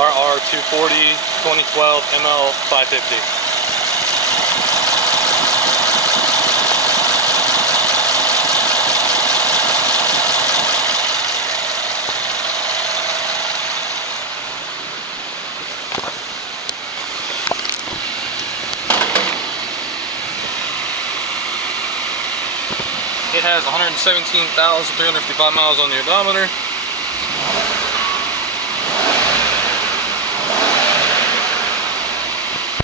RR0240 2012 ML550. It has 117,355 miles on the odometer.